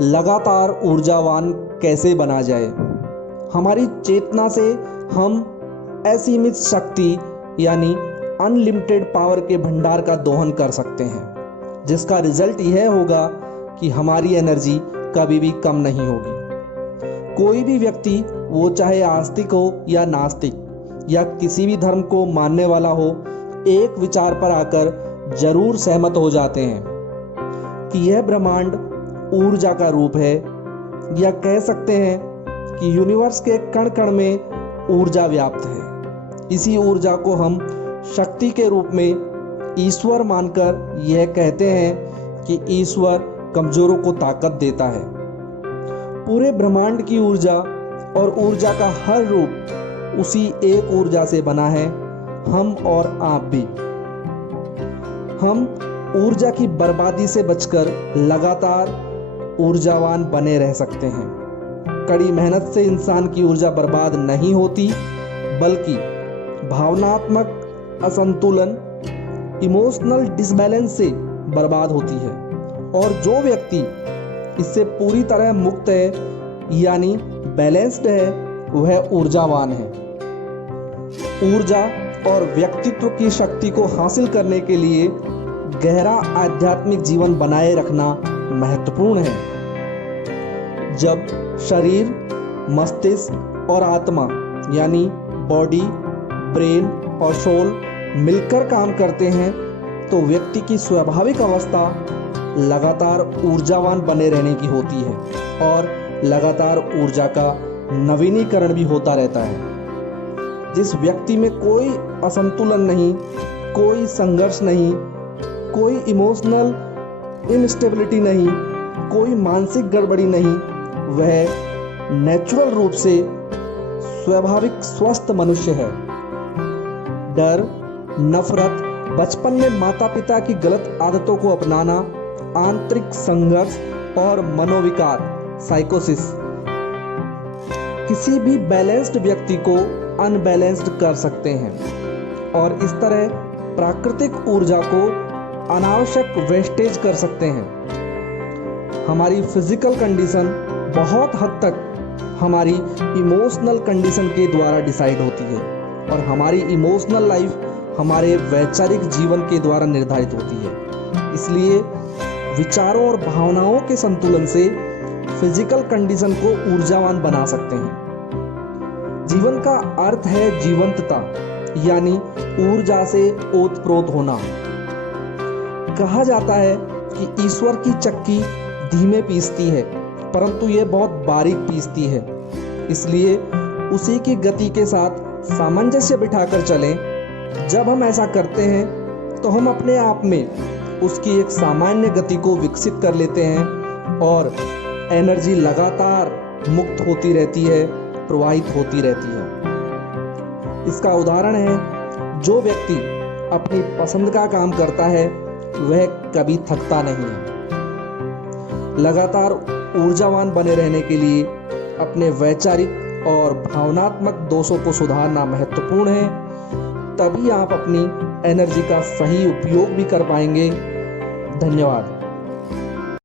लगातार ऊर्जावान कैसे बना जाए। हमारी चेतना से हम असीमित शक्ति यानी अनलिमिटेड पावर के भंडार का दोहन कर सकते हैं, जिसका रिजल्ट यह होगा कि हमारी एनर्जी कभी भी कम नहीं होगी। कोई भी व्यक्ति, वो चाहे आस्तिक हो या नास्तिक या किसी भी धर्म को मानने वाला हो, एक विचार पर आकर जरूर सहमत हो जाते हैं कि यह ब्रह्मांड ऊर्जा का रूप है, या कह सकते हैं कि यूनिवर्स के कण कण में ऊर्जा व्याप्त है। इसी ऊर्जा को हम शक्ति के रूप में ईश्वर मानकर यह कहते हैं कि ईश्वर कमजोरों को ताकत देता है। पूरे ब्रह्मांड की ऊर्जा और ऊर्जा का हर रूप उसी एक ऊर्जा से बना है, हम और आप भी। हम ऊर्जा की बर्बादी से बचकर लगातार ऊर्जावान बने रह सकते हैं। कड़ी मेहनत से इंसान की ऊर्जा बर्बाद नहीं होती, बल्कि भावनात्मक असंतुलन, इमोशनल डिसबैलेंस से बर्बाद होती है। और जो व्यक्ति इससे पूरी तरह मुक्त है यानी बैलेंस्ड है, वह ऊर्जावान है। ऊर्जा और व्यक्तित्व की शक्ति को हासिल करने के लिए गहरा आध्यात्मिक जीवन बनाए रखना महत्वपूर्ण है। जब शरीर, मस्तिष्क और आत्मा यानी बॉडी, ब्रेन और सोल मिलकर काम करते हैं, तो व्यक्ति की स्वाभाविक अवस्था लगातार ऊर्जावान बने रहने की होती है और लगातार ऊर्जा का नवीनीकरण भी होता रहता है। जिस व्यक्ति में कोई असंतुलन नहीं, कोई संघर्ष नहीं, कोई इमोशनल इनस्टेबिलिटी नहीं, कोई मानसिक गड़बड़ी नहीं, वह नेचुरल रूप से स्वाभाविक स्वस्थ मनुष्य है। डर, नफरत, बचपन में माता पिता की गलत आदतों को अपनाना, आंतरिक संघर्ष और मनोविकार साइकोसिस किसी भी बैलेंस्ड व्यक्ति को अनबैलेंस्ड कर सकते हैं और इस तरह प्राकृतिक ऊर्जा को अनावश्यक वेस्टेज कर सकते हैं। हमारी फिजिकल कंडीशन बहुत हद तक हमारी इमोशनल कंडीशन के द्वारा डिसाइड होती है और हमारी इमोशनल लाइफ हमारे वैचारिक जीवन के द्वारा निर्धारित होती है। इसलिए विचारों और भावनाओं के संतुलन से फिजिकल कंडीशन को ऊर्जावान बना सकते हैं। जीवन का अर्थ है जीवंतता यानी ऊर्जा से ओतप्रोत होना। कहा जाता है कि ईश्वर की चक्की धीमे पीसती है, परंतु यह बहुत बारीक पीसती है। इसलिए उसी की गति के साथ सामंजस्य बिठाकर चलें। जब हम ऐसा करते हैं तो हम अपने आप में उसकी एक सामान्य गति को विकसित कर लेते हैं और एनर्जी लगातार मुक्त होती रहती है, प्रवाहित होती रहती है। इसका उदाहरण है, जो व्यक्ति अपनी पसंद का काम करता है वह कभी थकता नहीं है। लगातार ऊर्जावान बने रहने के लिए अपने वैचारिक और भावनात्मक दोषों को सुधारना महत्वपूर्ण है। तभी आप अपनी एनर्जी का सही उपयोग भी कर पाएंगे। धन्यवाद।